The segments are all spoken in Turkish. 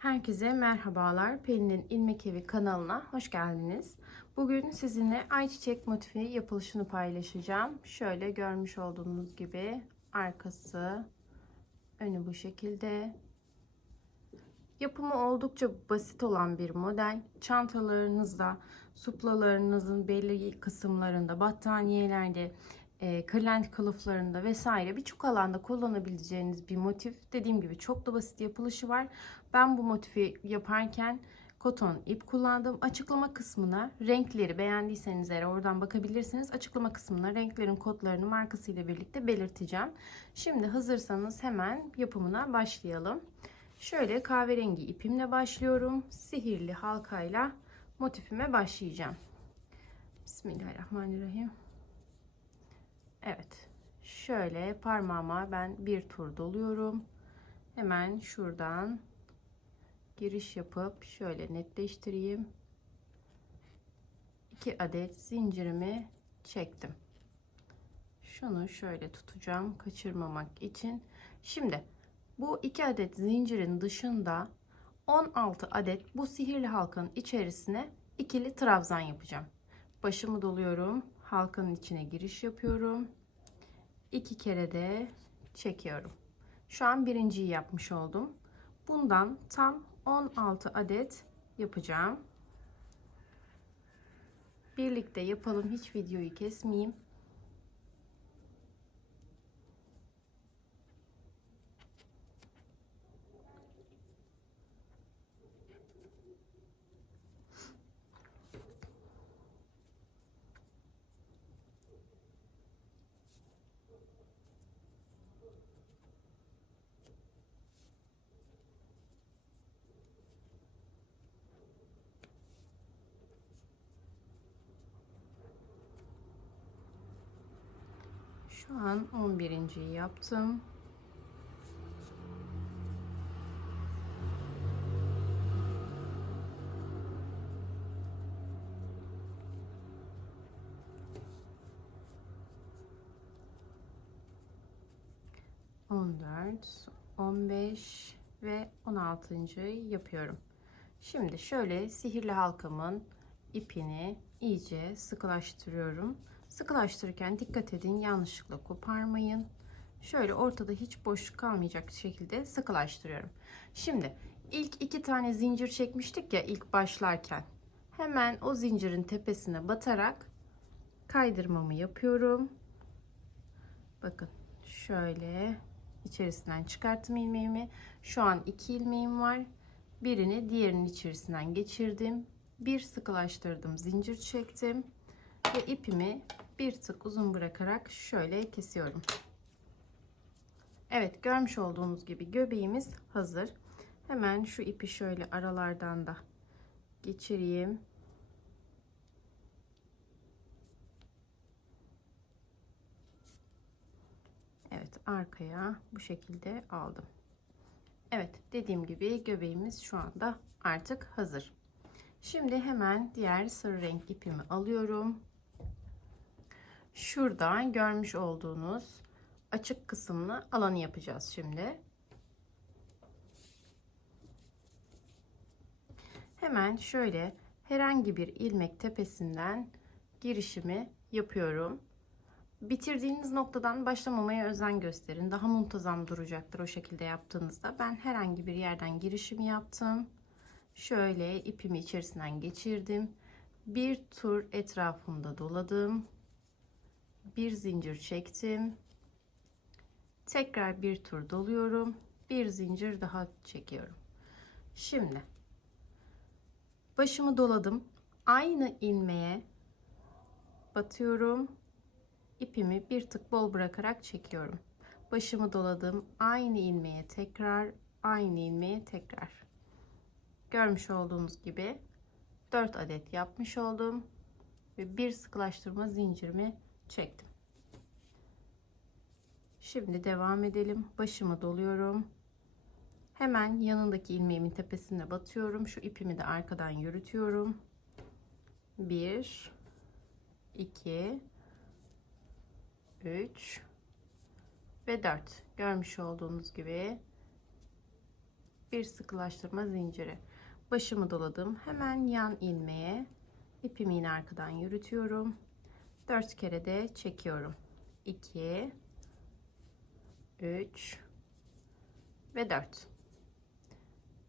Herkese merhabalar. Pelin'in İlmek Evi kanalına hoş geldiniz. Bugün sizinle ayçiçek motifi yapılışını paylaşacağım. Şöyle görmüş olduğunuz gibi arkası, önü bu şekilde. Yapımı oldukça basit olan bir model. Çantalarınızda, suplalarınızın belli kısımlarında, battaniyelerde, e, kırlent kılıflarında vesaire birçok alanda kullanabileceğiniz bir motif. Dediğim gibi çok da basit yapılışı var. Ben bu motifi yaparken koton ip kullandım. Açıklama kısmına renkleri beğendiyseniz eğer oradan bakabilirsiniz. Açıklama kısmına renklerin kodlarını markasıyla birlikte belirteceğim. Şimdi hazırsanız hemen yapımına başlayalım. Şöyle kahverengi ipimle başlıyorum. Sihirli halkayla motifime başlayacağım. Bismillahirrahmanirrahim. Evet. Şöyle parmağıma ben bir tur doluyorum. Hemen şuradan giriş yapıp şöyle netleştireyim. 2 adet zincirimi çektim. Şunu şöyle tutacağım kaçırmamak için. Şimdi bu 2 adet zincirin dışında 16 adet bu sihirli halkanın içerisine ikili trabzan yapacağım. Başımı doluyorum. Halkanın içine giriş yapıyorum. İki kere de çekiyorum. Şu an birinciyi yapmış oldum. Bundan tam 16 adet yapacağım. Birlikte yapalım. Hiç videoyu kesmeyeyim. Şu an 11. yaptım. On dört, on beş ve on altıncıyı yapıyorum. Şimdi şöyle sihirli halkamın ipini iyice sıkılaştırıyorum. Sıkılaştırırken dikkat edin yanlışlıkla koparmayın. Şöyle ortada hiç boşluk kalmayacak şekilde sıkılaştırıyorum. Şimdi ilk iki tane zincir çekmiştik ya ilk başlarken. Hemen o zincirin tepesine batarak kaydırmamı yapıyorum. Bakın şöyle içerisinden çıkarttım ilmeğimi. Şu an iki ilmeğim var. Birini diğerinin içerisinden geçirdim. Bir sıkılaştırdım, zincir çektim ve ipimi bir tık uzun bırakarak şöyle kesiyorum. Evet görmüş olduğunuz gibi göbeğimiz hazır. Hemen şu ipi şöyle aralardan da geçireyim. Evet arkaya bu şekilde aldım. Evet dediğim gibi göbeğimiz şu anda artık hazır. Şimdi hemen diğer sarı renk ipimi alıyorum. Şuradan görmüş olduğunuz açık kısımlı alanı yapacağız şimdi. Hemen şöyle herhangi bir ilmek tepesinden girişimi yapıyorum. Bitirdiğiniz noktadan başlamamaya özen gösterin. Daha muntazam duracaktır o şekilde yaptığınızda. Ben herhangi bir yerden girişimi yaptım. Şöyle ipimi içerisinden geçirdim. Bir tur etrafında doladım. Bir zincir çektim. Tekrar bir tur doluyorum. Bir zincir daha çekiyorum. Şimdi başımı doladım. Aynı ilmeğe batıyorum. İpimi bir tık bol bırakarak çekiyorum. Başımı doladım. Aynı ilmeğe tekrar, aynı ilmeğe tekrar. Görmüş olduğunuz gibi 4 adet yapmış oldum ve bir sıkılaştırma zincirimi çektim. Şimdi devam edelim. Başımı doluyorum. Hemen yanındaki ilmeğimin tepesine batıyorum. Şu ipimi de arkadan yürütüyorum. 1 2 3 ve 4. Görmüş olduğunuz gibi bir sıkılaştırma zinciri. Başımı doladım. Hemen yan ilmeğe ipimi yine arkadan yürütüyorum. 4 kere de çekiyorum. 2 3 ve 4.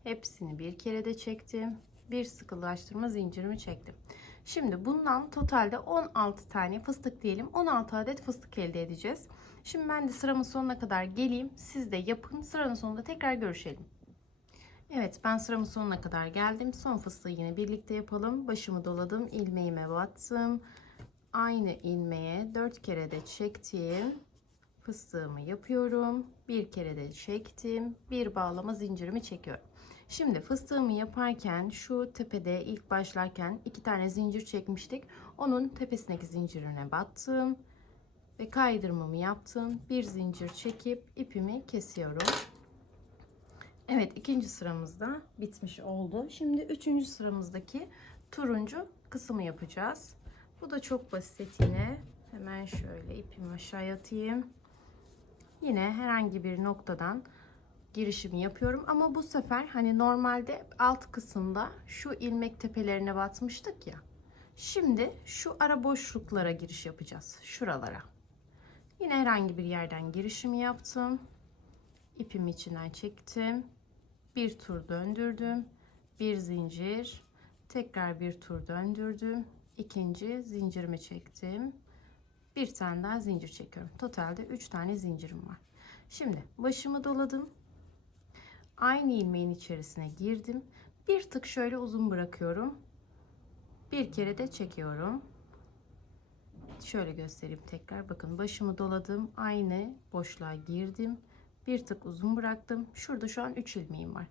Hepsini bir kere de çektim. Bir sıkılaştırma zincirimi çektim. Şimdi bundan totalde 16 tane fıstık diyelim. 16 adet fıstık elde edeceğiz. Şimdi ben de sıramın sonuna kadar geleyim. Siz de yapın. Sıranın sonunda tekrar görüşelim. Evet ben sıramın sonuna kadar geldim. Son fıstığı yine birlikte yapalım. Başımı doladım. ilmeğime battım. Aynı ilmeğe 4 kere de çektim. Fıstığımı yapıyorum. Bir kere de çektim. Bir bağlama zincirimi çekiyorum. Şimdi fıstığımı yaparken şu tepede ilk başlarken iki tane zincir çekmiştik. Onun tepesindeki zincirine battım ve kaydırmamı yaptım. Bir zincir çekip ipimi kesiyorum. Evet ikinci sıramızda bitmiş oldu. Şimdi üçüncü sıramızdaki turuncu kısmı yapacağız. Bu da çok basit yine. Hemen şöyle ipimi aşağıya atayım. Yine herhangi bir noktadan girişimi yapıyorum ama bu sefer hani normalde alt kısımda şu ilmek tepelerine batmıştık ya. Şimdi şu ara boşluklara giriş yapacağız. Şuralara. Yine herhangi bir yerden girişimi yaptım. İpimi içinden çektim. Bir tur döndürdüm. Bir zincir. Tekrar bir tur döndürdüm. İkinci zincirimi çektim. Bir tane daha zincir çekiyorum. Totalde 3 tane zincirim var. Şimdi başımı doladım. Aynı ilmeğin içerisine girdim. Bir tık şöyle uzun bırakıyorum. Bir kere de çekiyorum. Şöyle göstereyim tekrar. Bakın başımı doladım. Aynı boşluğa girdim. Bir tık uzun bıraktım. Şurada şu an 3 ilmeğim var.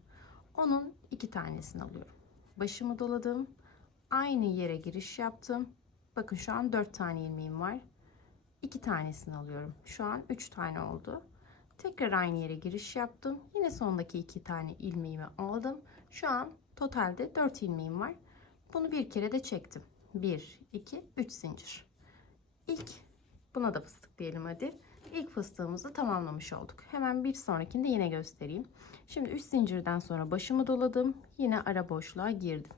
Onun iki tanesini alıyorum. Başımı doladım. Aynı yere giriş yaptım. Bakın şu an 4 tane ilmeğim var. 2 tanesini alıyorum. Şu an 3 tane oldu. Tekrar aynı yere giriş yaptım. Yine sondaki 2 tane ilmeğimi aldım. Şu an totalde 4 ilmeğim var. Bunu bir kere de çektim. 1, 2, 3 zincir. İlk buna da fıstık diyelim hadi. İlk fıstığımızı tamamlamış olduk. Hemen bir sonrakini de yine göstereyim. Şimdi 3 zincirden sonra başımı doladım. Yine ara boşluğa girdim.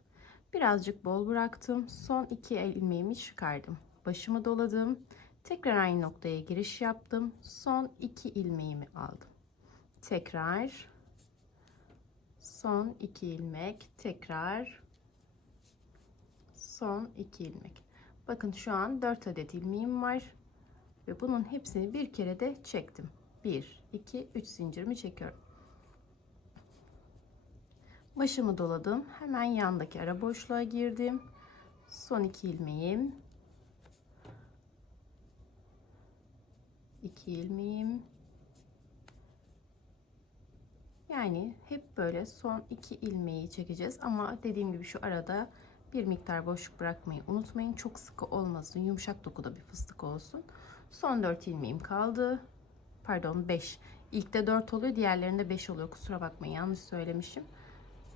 Birazcık bol bıraktım. Son iki ilmeğimi çıkardım. Başımı doladım. Tekrar aynı noktaya giriş yaptım. Son iki ilmeğimi aldım. Tekrar son iki ilmek, tekrar son iki ilmek. Bakın şu an 4 adet ilmeğim var ve bunun hepsini bir kere de çektim. 1 2 3 zincirimi çekiyorum. Başımı doladım. Hemen yandaki ara boşluğa girdim. Son iki ilmeğim. 2 ilmeğim. Yani hep böyle son iki ilmeği çekeceğiz ama dediğim gibi şu arada bir miktar boşluk bırakmayı unutmayın. Çok sıkı olmasın. Yumuşak dokuda bir fıstık olsun. Son 4 ilmeğim kaldı. Pardon 5. İlkte 4 oluyor. Diğerlerinde 5 oluyor. Kusura bakmayın yanlış söylemişim.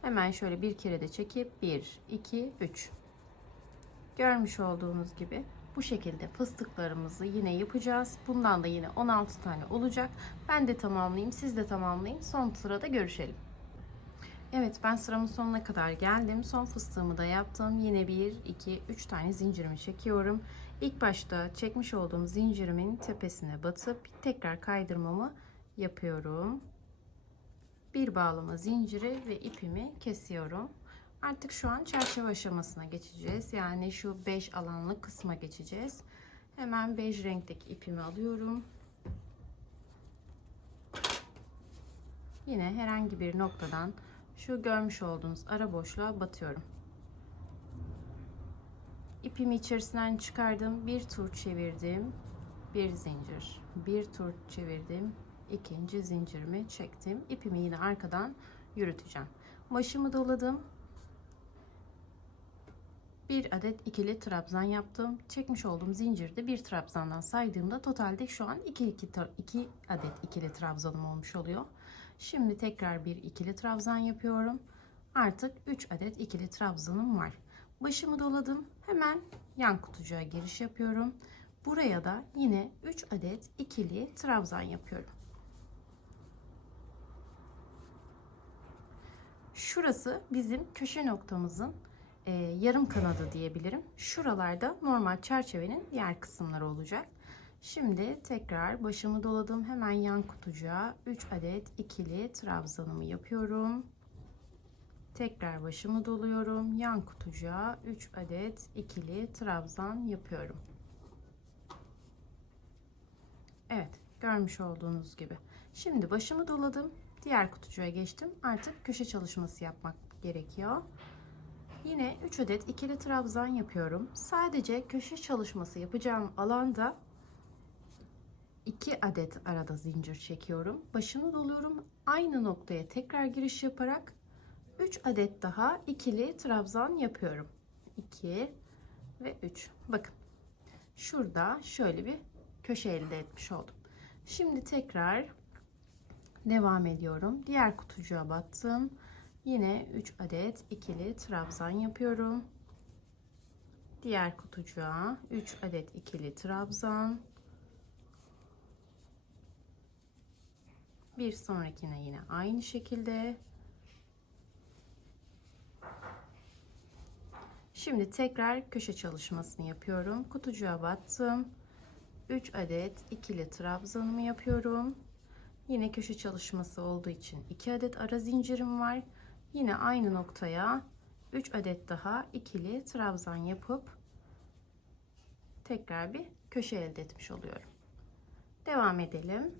Hemen şöyle bir kere de çekip 1, 2, 3. Görmüş olduğunuz gibi bu şekilde fıstıklarımızı yine yapacağız. Bundan da yine 16 tane olacak. Ben de tamamlayayım, siz de tamamlayın. Son sırada görüşelim. Evet ben sıramın sonuna kadar geldim. Son fıstığımı da yaptım. Yine 1, 2, 3 tane zincirimi çekiyorum. İlk başta çekmiş olduğum zincirimin tepesine batıp tekrar kaydırmamı yapıyorum. Bir bağlama zinciri ve ipimi kesiyorum. Artık şu an çerçeve aşamasına geçeceğiz. Yani şu bej alanlı kısma geçeceğiz. Hemen bej renkteki ipimi alıyorum. Yine herhangi bir noktadan şu görmüş olduğunuz ara boşluğa batıyorum. İpimi içerisinden çıkardım. Bir tur çevirdim. Bir zincir. Bir tur çevirdim. İkinci zincirimi çektim. İpimi yine arkadan yürüteceğim. Başımı doladım. Bir adet ikili trabzan yaptım. Çekmiş olduğum zincirde bir trabzandan saydığımda totalde şu an 2 2 2 adet ikili trabzanım olmuş oluyor. Şimdi tekrar bir ikili trabzan yapıyorum. Artık 3 adet ikili trabzanım var. Başımı doladım. Hemen yan kutucuğa giriş yapıyorum. Buraya da yine 3 adet ikili trabzan yapıyorum. Şurası bizim köşe noktamızın e, yarım kanadı diyebilirim. Şuralarda normal çerçevenin diğer kısımları olacak. Şimdi tekrar başımı doladım. Hemen yan kutucuğa 3 adet ikili trabzanımı yapıyorum. Tekrar başımı doluyorum. Yan kutucuğa 3 adet ikili trabzan yapıyorum. Evet, görmüş olduğunuz gibi. Şimdi başımı doladım. Diğer kutucuğa geçtim. Artık köşe çalışması yapmak gerekiyor. Yine 3 adet ikili trabzan yapıyorum. Sadece köşe çalışması yapacağım alanda 2 adet arada zincir çekiyorum. Başını doluyorum. Aynı noktaya tekrar giriş yaparak 3 adet daha ikili trabzan yapıyorum. 2 ve 3. Bakın. Şurada şöyle bir köşe elde etmiş oldum. Şimdi tekrar devam ediyorum. Diğer kutucuğa battım. Yine 3 adet ikili trabzan yapıyorum. Diğer kutucuğa 3 adet ikili trabzan. Bir sonrakine yine aynı şekilde. Şimdi tekrar köşe çalışmasını yapıyorum. Kutucuğa battım. 3 adet ikili trabzanımı yapıyorum. Yine köşe çalışması olduğu için 2 adet ara zincirim var. Yine aynı noktaya 3 adet daha ikili trabzan yapıp tekrar bir köşe elde etmiş oluyorum. Devam edelim.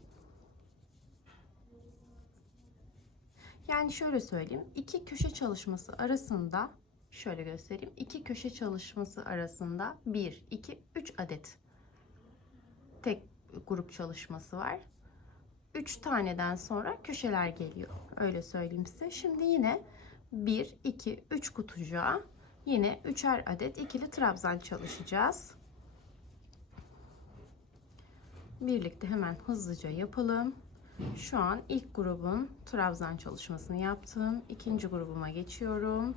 Yani şöyle söyleyeyim. iki köşe çalışması arasında şöyle göstereyim. iki köşe çalışması arasında 1, 2, 3 adet tek grup çalışması var. 3 taneden sonra köşeler geliyor. Öyle söyleyeyim size. Şimdi yine 1, 2, 3 kutucuğa yine 3'er adet ikili trabzan çalışacağız. Birlikte hemen hızlıca yapalım. Şu an ilk grubun trabzan çalışmasını yaptım. İkinci grubuma geçiyorum.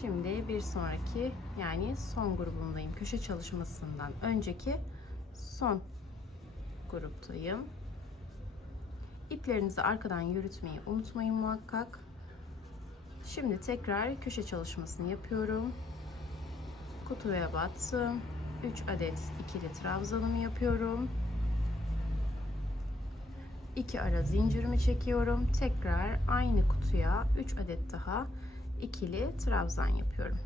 Şimdi bir sonraki yani son grubumdayım. Köşe çalışmasından önceki son gruptayım. İplerinizi arkadan yürütmeyi unutmayın muhakkak. Şimdi tekrar köşe çalışmasını yapıyorum. Kutuya battım. 3 adet ikili trabzanımı yapıyorum. 2 ara zincirimi çekiyorum. Tekrar aynı kutuya 3 adet daha ikili trabzan yapıyorum.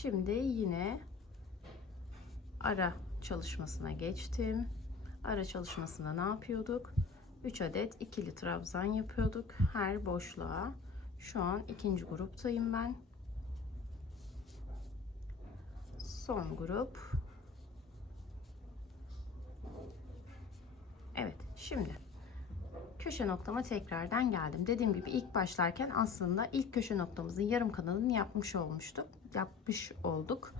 Şimdi yine ara çalışmasına geçtim. Ara çalışmasında ne yapıyorduk? 3 adet ikili trabzan yapıyorduk her boşluğa. Şu an ikinci gruptayım ben. Son grup. Evet, şimdi köşe noktama tekrardan geldim. Dediğim gibi ilk başlarken aslında ilk köşe noktamızın yarım kanalını yapmış olmuştuk. Yapmış olduk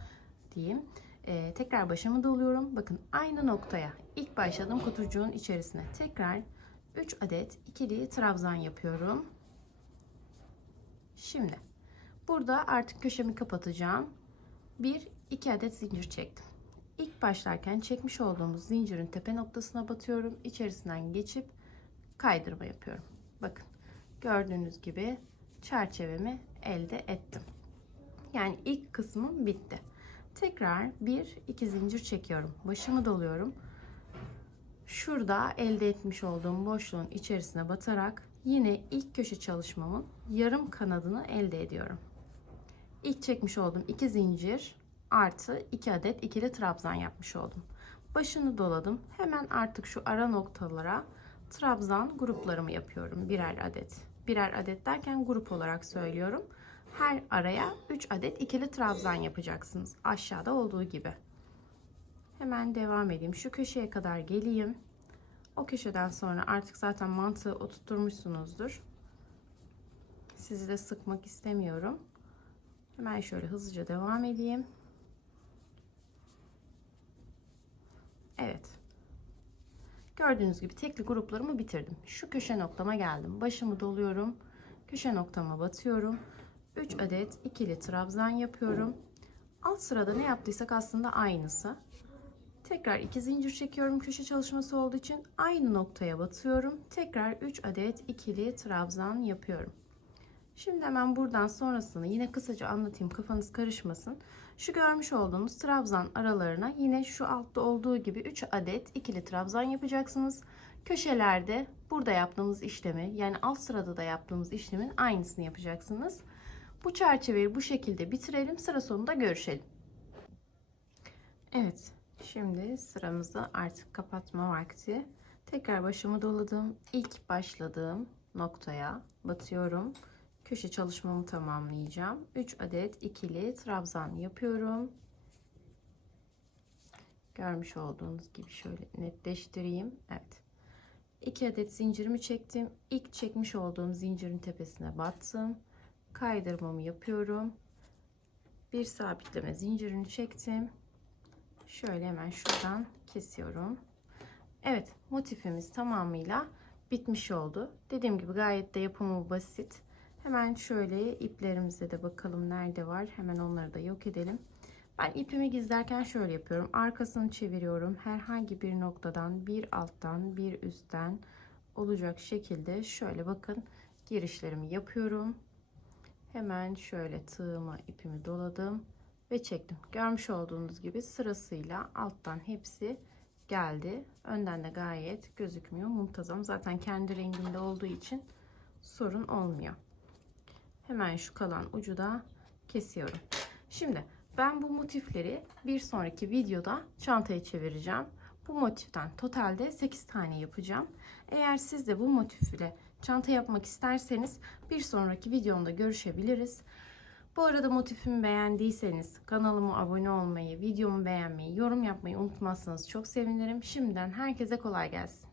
diyeyim. Ee, tekrar başımı doluyorum. Bakın aynı noktaya ilk başladığım kutucuğun içerisine tekrar 3 adet ikili trabzan yapıyorum. Şimdi burada artık köşemi kapatacağım. 1 2 adet zincir çektim. İlk başlarken çekmiş olduğumuz zincirin tepe noktasına batıyorum. İçerisinden geçip kaydırma yapıyorum. Bakın gördüğünüz gibi çerçevemi elde ettim. Yani ilk kısmım bitti. Tekrar bir iki zincir çekiyorum. Başımı doluyorum. Şurada elde etmiş olduğum boşluğun içerisine batarak yine ilk köşe çalışmamın yarım kanadını elde ediyorum. İlk çekmiş olduğum iki zincir artı iki adet ikili trabzan yapmış oldum. Başını doladım. Hemen artık şu ara noktalara trabzan gruplarımı yapıyorum. Birer adet. Birer adet derken grup olarak söylüyorum. Her araya 3 adet ikili trabzan yapacaksınız. Aşağıda olduğu gibi. Hemen devam edeyim. Şu köşeye kadar geleyim. O köşeden sonra artık zaten mantığı oturtmuşsunuzdur. Sizi de sıkmak istemiyorum. Hemen şöyle hızlıca devam edeyim. Evet. Gördüğünüz gibi tekli gruplarımı bitirdim. Şu köşe noktama geldim. Başımı doluyorum. Köşe noktama batıyorum. 3 adet ikili trabzan yapıyorum. Alt sırada ne yaptıysak aslında aynısı. Tekrar iki zincir çekiyorum köşe çalışması olduğu için aynı noktaya batıyorum. Tekrar 3 adet ikili trabzan yapıyorum. Şimdi hemen buradan sonrasını yine kısaca anlatayım kafanız karışmasın. Şu görmüş olduğunuz trabzan aralarına yine şu altta olduğu gibi 3 adet ikili trabzan yapacaksınız. Köşelerde burada yaptığımız işlemi yani alt sırada da yaptığımız işlemin aynısını yapacaksınız. Bu çerçeveyi bu şekilde bitirelim. Sıra sonunda görüşelim. Evet. Şimdi sıramızı artık kapatma vakti. Tekrar başımı doladım. İlk başladığım noktaya batıyorum. Köşe çalışmamı tamamlayacağım. 3 adet ikili trabzan yapıyorum. Görmüş olduğunuz gibi şöyle netleştireyim. Evet. 2 adet zincirimi çektim. İlk çekmiş olduğum zincirin tepesine battım. Kaydırmamı yapıyorum. Bir sabitleme zincirini çektim. Şöyle hemen şuradan kesiyorum. Evet motifimiz tamamıyla bitmiş oldu. Dediğim gibi gayet de yapımı basit. Hemen şöyle iplerimize de bakalım nerede var. Hemen onları da yok edelim. Ben ipimi gizlerken şöyle yapıyorum. Arkasını çeviriyorum. Herhangi bir noktadan bir alttan bir üstten olacak şekilde şöyle bakın girişlerimi yapıyorum. Hemen şöyle tığıma ipimi doladım ve çektim. Görmüş olduğunuz gibi sırasıyla alttan hepsi geldi. Önden de gayet gözükmüyor. Muntazam. Zaten kendi renginde olduğu için sorun olmuyor. Hemen şu kalan ucu da kesiyorum. Şimdi ben bu motifleri bir sonraki videoda çantaya çevireceğim. Bu motiften totalde 8 tane yapacağım. Eğer siz de bu motifle çanta yapmak isterseniz bir sonraki videomda görüşebiliriz. Bu arada motifimi beğendiyseniz kanalıma abone olmayı, videomu beğenmeyi, yorum yapmayı unutmazsanız çok sevinirim. Şimdiden herkese kolay gelsin.